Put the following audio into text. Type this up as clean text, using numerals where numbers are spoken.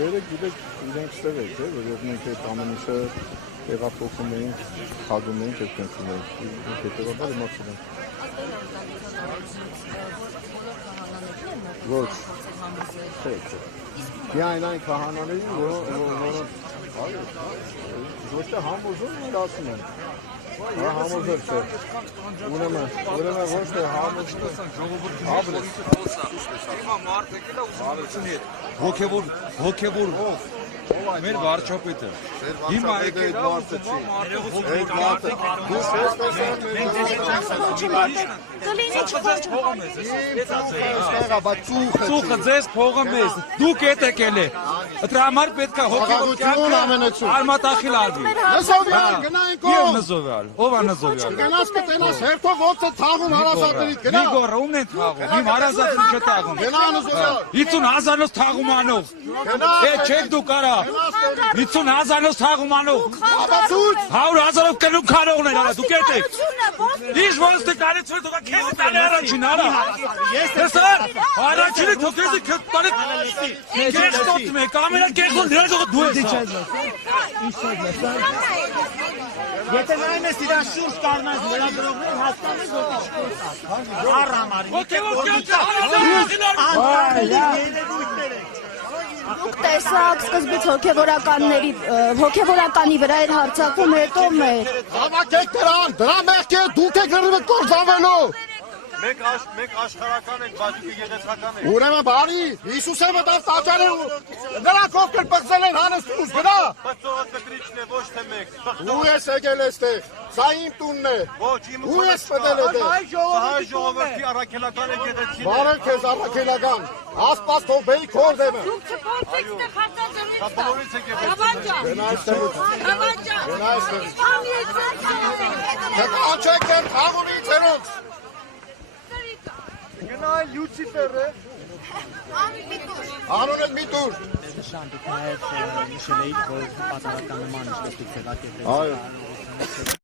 Երեք գիտեք իրենք ստեղ եք, որով մենք այդ ամեն ինչը տեղափոխում էինք, խաղում էինք այդ կենտրոնում, հետևաբար իմացել ենք։ Ոչ, չէ։ Միայն այն քահանաներին, որոնք ոչ թե համոզում են ասում են։ Համոզել չէ։ Ուրեմն ոչ թե համոզում հոգևոր մեր վարչապետը հիմա եկել մարդը չի ծուխը ձեզ փողը մեզ դուք եք եկել դրա համար պետք է հոգևոր արմատախիլ արվի եւ նզովյալ ով է նզովյալ գնաս կտենաս հերթով ոցը թաղում հարազատներից գնա մի գոռը ումն են թաղում իմ հարազատին չթաղում գնա նզովյալ 50,000-ով թաղում անող չեք դու կարա 50,000-ով թաղում անող 100,000-ով կնում քարողներ արա դուք եք Ինչ ոնց դե կարեցու դուք քեզ տալի առաջին արա ես առաջինը դուք քեզ տալի քեզ տոտում եք կամերա կերտում դրա դու եք Եթե նայում ես իրան շուրջ կառնած լրագրողներ հասկանես որ առհամար Դուք տեսաք սկզբից հոգևորականի վրա էր հարձակվում, հետո մեր Հավաքեք դրա մեղքի դուք եք լրիվ կործանվելու Մենք աշխարհական ենք, բայց դուք գեղեցկական եք։ Ուրեմն բարի Հիսուսը մտավ տաճարը նրանք ովքեր բղծել են հանես դուրս գնա Բայց ծողը կտրիչն է, ոչ թե մեկ։ Ու ես եկել էստեղ սա իմ տունն է Ոչ, իմ Ու ես մտել եմ հայ ժողովրդի առաքելական է գեղեցիկ։ Բարև քեզ առաքելական Աստված թող բերի քոր դեմը Դուք չփորձեք ստեղ հարտադրել Դա բոլորից է գեղեցիկ։ Գնա այստեղ Գնա այստեղ Կանչեք դեր խաղումի ցերոց Գնա այլ Լյուցիֆերը։ Անունդ մի տուր նշան դուք նաև նշել էիք որ պատահականաբար ինչպես դուք ձևակերպեցիք Այո